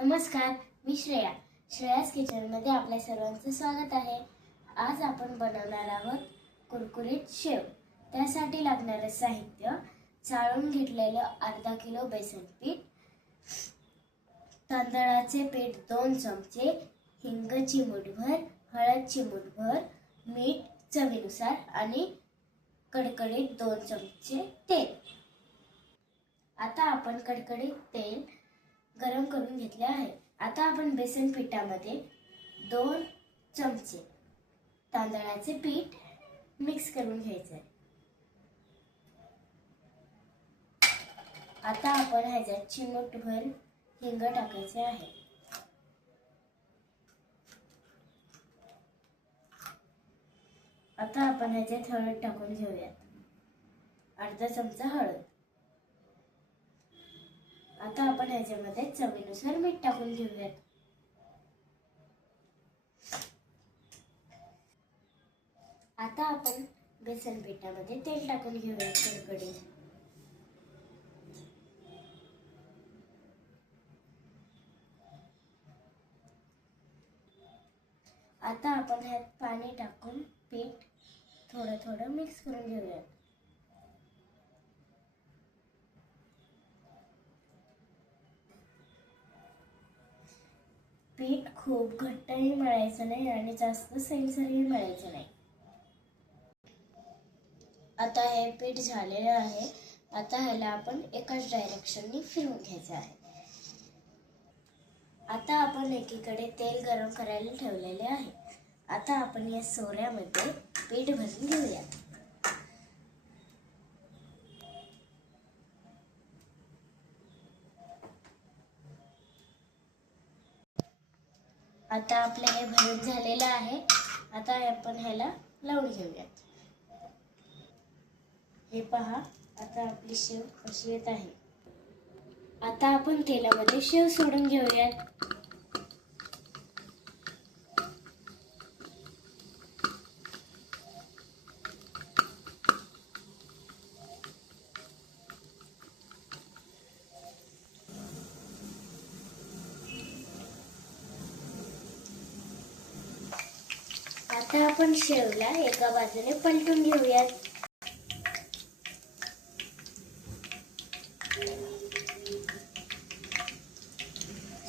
नमस्कार, मी श्रेयास किचनमध्ये आपल्या सर्वांचं स्वागत आहे। आज आपण बनवणार आहोत कुरकुरीत शेव। त्यासाठी लागणारे साहित्य: चाळून घेतलेलं अर्धा किलो बेसन पीठ, तांदळाचे पीठ 2 चमचे, हिंग चिमूटभर, हळद चिमूटभर, मीठ चवीनुसार आणि कडकडीत 2 चमचे तेल। आता आपण कडकडीत तेल गरम करून घेतले आहे। आता आपण बेसन पिठामध्ये 2 चमचे तांदळाचे पीठ मिक्स करून घ्यायचे आहे। आता आपण ह्याच्यात चिमूटभर हिंग टाकायचे आहे। आता आपण ह्याच्यात हळद टाकून घेऊयात, अर्धा चमचा हळद। आता आपण ह्याच्यामध्ये चवीनुसार मीठ टाकून घेऊयात। आता आपण बेसन पिठामध्ये तेल टाकून घेऊयात कडकडीत। आता आपण ह्यात पाणी टाकून पीठ थोडं थोडं मिक्स करून घेऊयात। पीठ खूप घट्टही मळायचं नाही आणि जास्त सैलसरही मळायचं नाही। आता हे पीठ झालेलं आहे। आता ह्याला आपण एकाच डायरेक्शननी फिरवून घ्यायचं आहे। आता आपण एकीकडे तेल गरम करायला ठेवलेले आहे। आता आपण या सोऱ्यामध्ये पीठ भरून घेऊया। आता आपलं हे भरून झालेलं आहे। आता आपण ह्याला लावून घेऊयात। हे पहा, आता आपली शेव कशी येत आहे। आता आपण तेलामध्ये शेव सोडून घेऊयात। आता आपण शेवला एका बाजूने पलटून घेऊयात।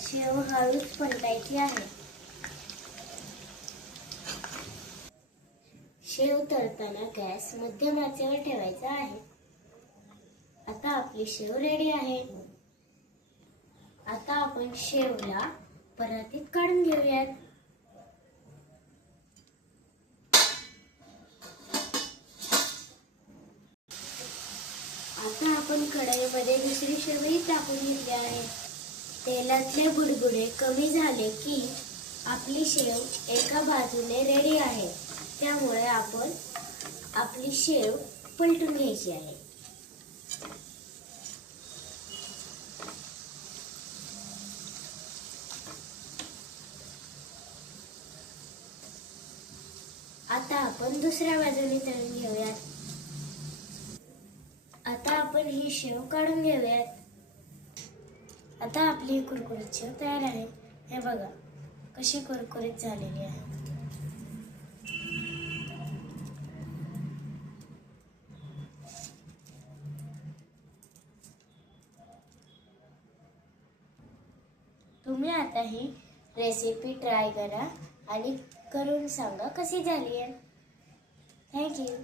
शेव हळूच पलटायची आहे। शेव तळताना गॅस मध्यम आचेवर ठेवायचा आहे। आता आपली शेव रेडी आहे। आता आपण शेवला परातीत काढून घेऊयात। आता आपण कढईमध्ये दुसरी शेवही टाकून घेतली आहे। तेलातले बुडबुडे कमी झाले की आपली शेव एका बाजूने रेडी आहे। त्यामुळे आपण आपली शेव पलटून घ्यायची आहे। आता आपण दुसऱ्या बाजूने तळून घेऊयात। आता आपण ही शेव काढून घेऊयात। आता आपली कुरकुरीत शेव तयार आहे। हे बघा कशी कुरकुरीत झालेली आहे। तुम्ही आता ही रेसिपी ट्राय करा आणि करून सांगा कशी झाली आहे। Thank you.